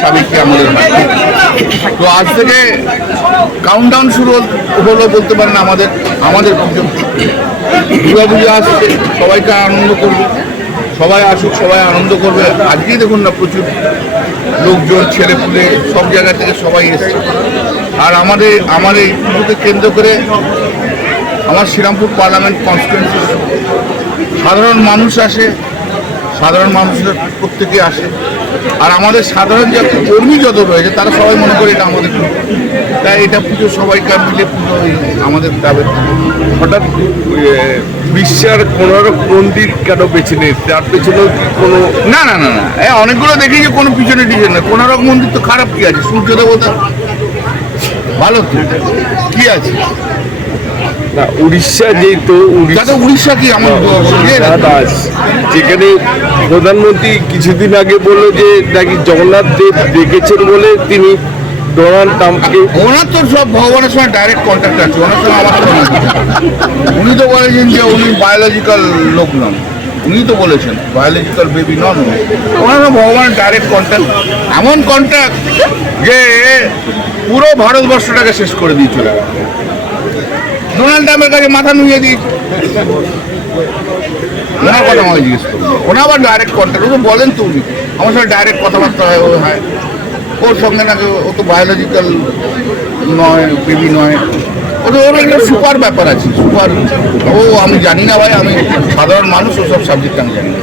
সাবেকি আমাদের হয়। তো আজ থেকে কাউন্টডাউন শুরু হলো বলতে পারেন আমাদের পুজো। দুর্গা পুজো আসছে, সবাইকে আনন্দ করবে, সবাই আসুক, সবাই আনন্দ করবে। আজকেই দেখুন না, প্রচুর লোকজন, ছেলেপুলে সব জায়গা থেকে সবাই এসছে। আর আমার এই পুজোকে কেন্দ্র করে আমার শ্রীরামপুর পার্লামেন্ট কনস্টিটুয়েন্সি সাধারণ মানুষ আসে, সাধারণ মানুষের প্রত্যেকে আসে। আর আমাদের সাধারণ যে কর্মী যত রয়েছে তারা সবাই মনে করে এটা আমাদের পুজো, তাই এটা পুজো সবাইকার মিলে পুজো আমাদের গ্রামের। হঠাৎ বিশ্বের কোণারক মন্দির কেন বেছে নেই? তার পেছনেও কি কোনো না না না না অনেকগুলো দেখি যে কোনো পিছনে ডিজাইন না। কোণারক মন্দির তো খারাপ কি আছে? সূর্য দেবতা ভালো তো, কি আছে? না, উড়িষ্যা যেহেতু উড়িষ্যা কি আমার দাস, যেখানে প্রধানমন্ত্রী কিছুদিন আগে বললো যে নাকি জগন্নাথ দেব দেখেছেন বলে তিনি ডোনাল্ড ট্রাম্পকে। ওনার তো সব ভগবানের সঙ্গে ডাইরেক্ট কন্ট্যাক্ট আছে, ওনার সঙ্গে আমার সঙ্গে না। উনি তো বলেছেন যে উনি বায়োলজিক্যাল লোক নন, উনি তো বলেছেন বায়োলজিক্যাল বেবি নন। ওনার ভগবানের ডাইরেক্ট কন্ট্যাক্ট, এমন কন্ট্যাক্ট যে পুরো ভারতবর্ষটাকে শেষ করে দিয়ে চলে গেল। ডোনাল্ড ট্রাম্পের কাছে মাথা নুয়ে দিয়েছে। ওনার কথা আমাকে জিজ্ঞেস করুন, ওনা আবার ডাইরেক্ট কন্ট্যাক্ট, ও তো বলেন তো উনি আমার সঙ্গে ডাইরেক্ট কথাবার্তা হয়। ও হয় ওর সঙ্গে নাকি ও তো বায়োলজিক্যাল নয়, বেবি নয়, ও তো ওর একটা সুপার ব্যাপার আছে, সুপার। ও আমি জানি না ভাই, আমি সাধারণ মানুষ, ওসব সাবজেক্ট আমি জানি না।